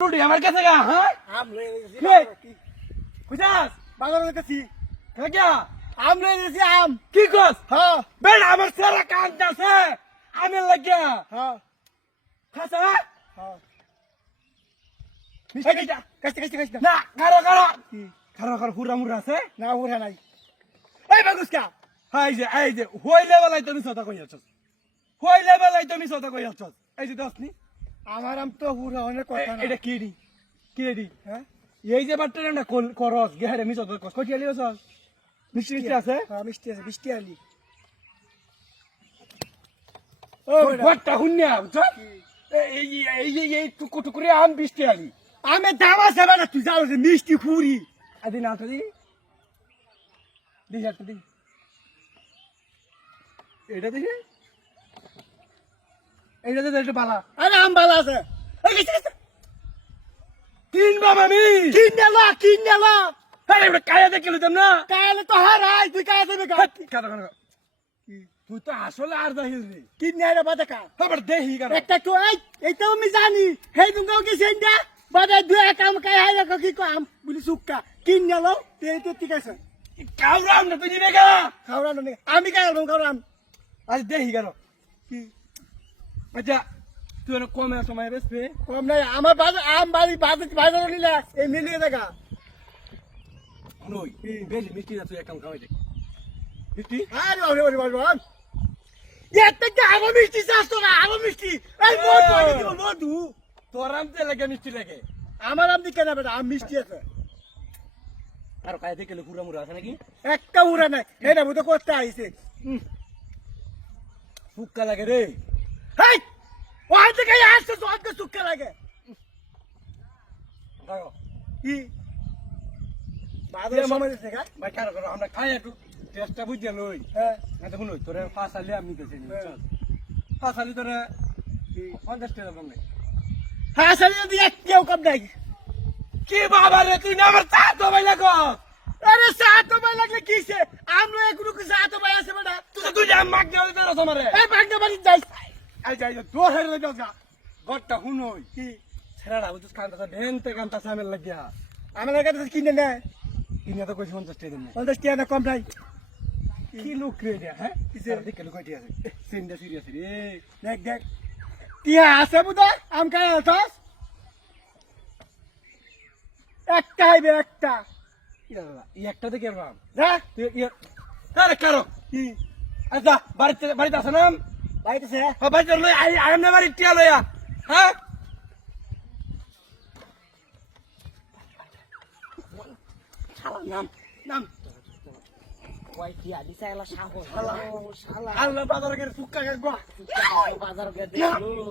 টুটি আমার কাছে গা হ্যাঁ আম লয়ে গেছি বুঝাস বাজারে গেছি কাকা আম লয়ে গেছি আম কি কস হ্যাঁ বেড়া আমার সারা কাঁদতাছে আমি লাগিয়া হ্যাঁ খাসা হ্যাঁ মিষ্টি কাছে কাছে কাছে না কারো কারো কারো কারো হুরা মুরা আছে না ওরা নাই এই বাগুসকা এই যে হইলে বেলায় তুমি সতা কই আছস হইলে বেলায় তুমি সতা কই আছস এই যে দসনি আমার আম তো হুরা অনেক কথা না এটা কিডি কিডি হ্যাঁ এই যে বাট্টা না করস গেহারে মিছ তো কস কইটি আলিও সস মিষ্টি মিষ্টি আছে হ্যাঁ মিষ্টি আছে মিষ্টি আলি ও ওই বাট্টা হুন্যা বুঝছ এই টুকু টুকুরে আম বৃষ্টি আলি আমি দাম আছে না তুই যাও মিষ্টি ফুরি আদি না তো দি হাতে দি এটা দেখে এইটা তো একটু বালা আরে আম ভালো আছে এই গেছে গেছে কিনবা মামি কিন নেলা আরে এটা কায়া দেখে লইতাম না কালে তো হারাই তুই কায় দেবে গা কাটা কাটা তুই তো আসলে আর দাহিল রে কিন নেলা বাদা কা আবার দেহি কাটা একটা তো এই তো আমি জানি হেই তুমি কি সেন্ডা বাদা দুই কাম কাই হাই রাখো কি কাম বলি সুক্কা কিন নেলো তেই তো ঠিক আছে কাউরাম না তুই নিবে গা খাওয়া না আমি কাই খাওয়াম আজ দেহি কাটো কি আচ্ছা তুই অনেক কমে সময় বেসবে কম নাই আমার বাজার আম বাড়ি বাজার নিলে এই মিলিয়ে দেখা নই বেশি মিষ্টি না তুই এক কাম খাওয়াই দে মিষ্টি আরে ওরে ওরে ওরে এত কি আরো মিষ্টি চাস তো না আরো মিষ্টি এই মধু তোর আমতে লাগে মিষ্টি লাগে আমার আম দিকে না বেটা আম মিষ্টি আছে আর কায় দেখে পুরা মুরা আছে নাকি একটা উড়া নাই এটা মতো করতে আইছে ফুক্কা লাগে রে হেই ওই থেকে আসছে তো আজকে সুখে লাগে দেখো কি বাজারে সময় দিছে গা ভাই কারো কারো আমরা খাই একটু টেস্টটা বুঝে লই হ্যাঁ না দেখুন তোরে পাঁচ আলি আমি নিতেছি পাঁচ আলি তোরে 50 টাকা দাম নেই হ্যাঁ সারি যদি এক কেউ কম নাই কি বাবা রে তুই না আমার চা তো ভাই লাগো আরে সাত ভাই লাগলে কিসে আমরা একটু কি সাত ভাই আছে বেটা তুই যা মাগ দেওয়া তোর সমারে এই ভাগনা বাড়ি যাই আই যাই তো হেরে যাও গা গটটা হুনই কি ছেড়া বুঝছ কান্তা ঢেনতে কান্তা সামেল লাগিয়া আমার কাছে কিনে না কিনে তো কইছি 50 টাকা দেন 50 টাকা না কম নাই কি লোক রে এটা হ্যাঁ কিসে দেখে লোক কইটি আছে সিনটা সিরিয়াস রে দেখ দেখ টিয়া আছে বুদা আম খাই আছস একটা হইবে একটা ই একটা দেখে রাম যা তুই আরে কারো কি আচ্ছা বাড়িতে আছে না বাইতেছে হ্যাঁ বাড়িতে লই আই এম না বাড়ি টিয়া লইয়া হ্যাঁ নাম নাম ওই কি আদি সাইলা সাহস শালা আল্লাহ বাজারে ফুক্কা গা বাজার গে দেখলো